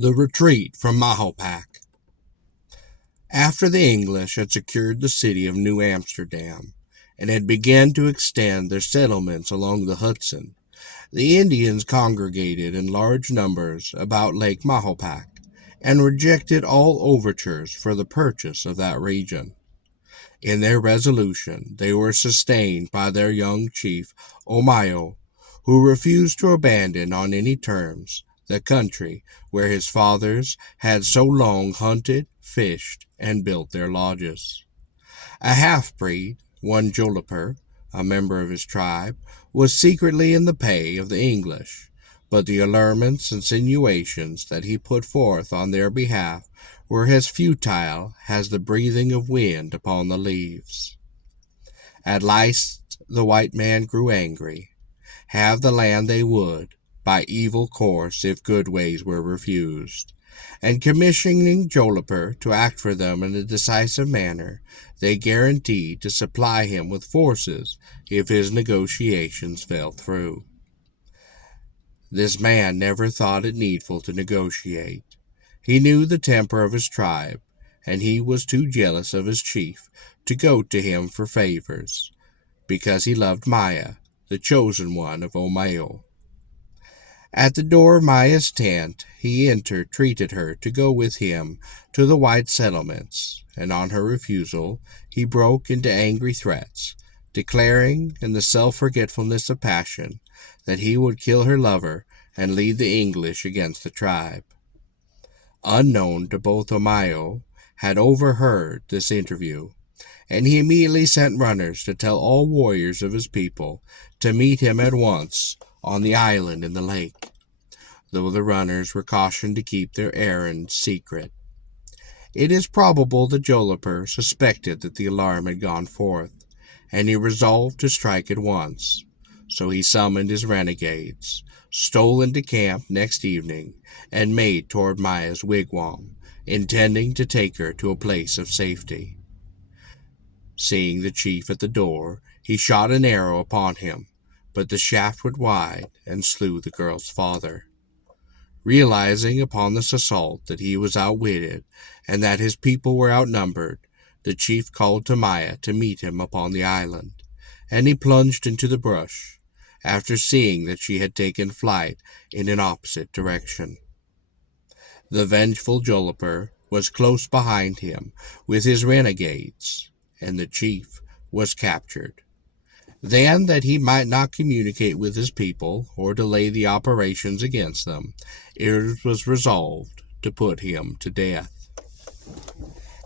The retreat from Mahopac. After the English had secured the city of New Amsterdam and had begun to extend their settlements along the Hudson, the Indians congregated in large numbers about Lake Mahopac and rejected all overtures for the purchase of that region. In their resolution, they were sustained by their young chief, Omayo, who refused to abandon on any terms the country where his fathers had so long hunted, fished, and built their lodges. A half-breed, one Joliper, a member of his tribe, was secretly in the pay of the English, but the allurements and insinuations that he put forth on their behalf were as futile as the breathing of wind upon the leaves. At last the white man grew angry. Have the land they would, by evil course if good ways were refused, and commissioning Joliper to act for them in a decisive manner, they guaranteed to supply him with forces if his negotiations fell through. This man never thought it needful to negotiate. He knew the temper of his tribe, and he was too jealous of his chief to go to him for favors, because he loved Maya, the chosen one of Omayo. At the door of Maya's tent he entreated her to go with him to the white settlements, and on her refusal he broke into angry threats, declaring, in the self-forgetfulness of passion, that he would kill her lover and lead the English against the tribe. Unknown to both, Omayo had overheard this interview, and he immediately sent runners to tell all warriors of his people to meet him at once on the island in the lake, though the runners were cautioned to keep their errand secret. It is probable that Joliper suspected that the alarm had gone forth, and he resolved to strike at once. So he summoned his renegades, stole into camp next evening, and made toward Maya's wigwam, intending to take her to a place of safety. Seeing the chief at the door, he shot an arrow upon him, but the shaft went wide and slew the girl's father. Realizing upon this assault that he was outwitted and that his people were outnumbered, the chief called to Maya to meet him upon the island, and he plunged into the brush, after seeing that she had taken flight in an opposite direction. The vengeful Joliper was close behind him with his renegades, and the chief was captured. Then, that he might not communicate with his people or delay the operations against them, it was resolved to put him to death.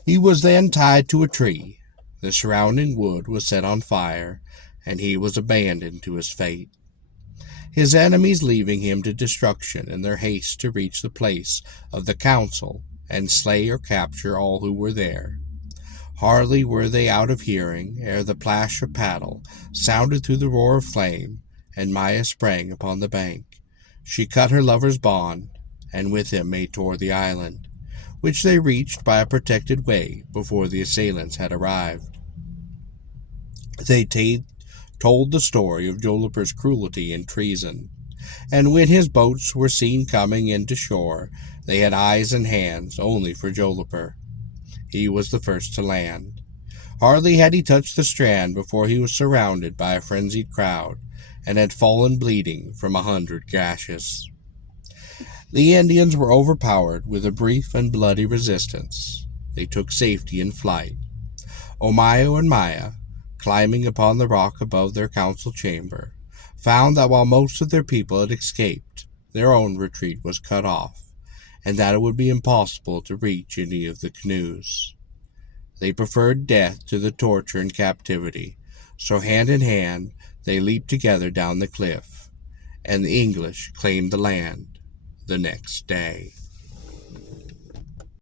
He was then tied to a tree, the surrounding wood was set on fire, and he was abandoned to his fate. His enemies leaving him to destruction in their haste to reach the place of the council and slay or capture all who were there. Hardly were they out of hearing ere the plash of paddle sounded through the roar of flame, and Maya sprang upon the bank. She cut her lover's bond, and with him made toward the island, which they reached by a protected way before the assailants had arrived. They told the story of Joliper's cruelty and treason, and when his boats were seen coming into shore, they had eyes and hands only for Joliper. He was the first to land. Hardly had he touched the strand before he was surrounded by a frenzied crowd, and had fallen bleeding from 100 gashes. The Indians were overpowered with a brief and bloody resistance. They took safety in flight. Omayo and Maya, climbing upon the rock above their council chamber, found that while most of their people had escaped, their own retreat was cut off, and that it would be impossible to reach any of the canoes. They preferred death to the torture and captivity, so hand in hand they leaped together down the cliff, and the English claimed the land the next day.